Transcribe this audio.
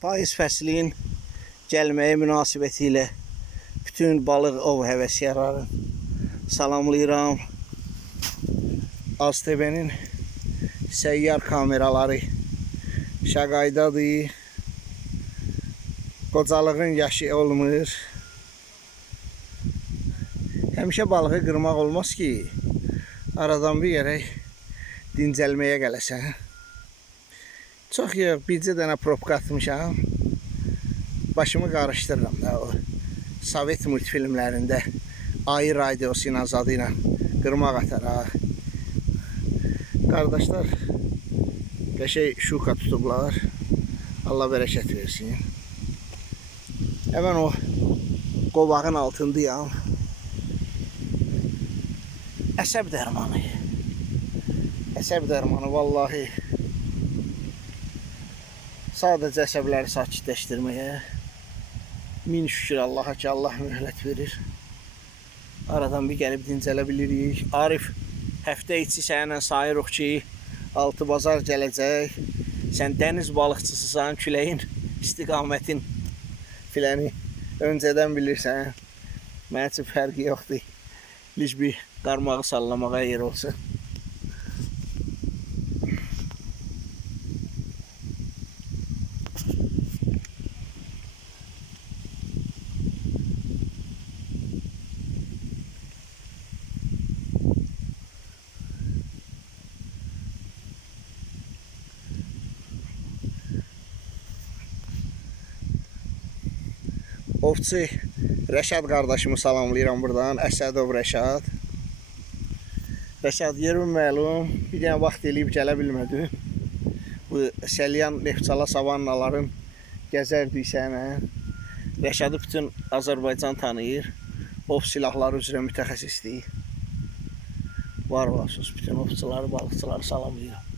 Payız fəslinin gəlməyi münasibətilə bütün balıq ov həvəskarlarını salamlayıram. AzTV'nin səyyar kameraları şəqaydadır. Qocalığın yaşı olmur. Həmişə balığı qırmaq olmaz ki, aradan bir yerək dincəlməyə gələsən. Çox yox, bircə dənə probka atmışam. Başımı qarışdırıram da o Sovet multfilmlərində ayı radiosu ilə zadı ilə qırmaq ataraq. Qardaşlar qəşəng şuka tutublar. Allah bərəkət versin. Hemen o qovağın altındayım. Əsəb dərmanı. Əsəb dərmanı vallahi. Sadəcə əsəbləri sakitləşdirməyə. Min şükür Allaha ki, Allah möhlət verir. Aradan bir gəlib dincələ bilirik. Arif, həftə içi sənlə sayırıq ki, altı bazar gələcək. Sən dəniz balıqçısısan, küləyin istiqamətin filəni öncədən bilirsən. Mənim üçün fərqi yoxdur. Lic bir qarmağı sallamağa yer olsun. Ovçu Rəşad qardaşımı salamlayıram buradan. Əsədov Rəşad. Rəşad, yerim məlum. Bir dənə vaxt eləyib gələ bilmədim. Bu Səlyan Neftçala savannaların gəzərdik sənə. Rəşadı bütün Azərbaycan tanıyır. Ov silahları üzrə mütəxəssisdir. Var olasınız bütün ovçuları, balıqçıları salamlayıram.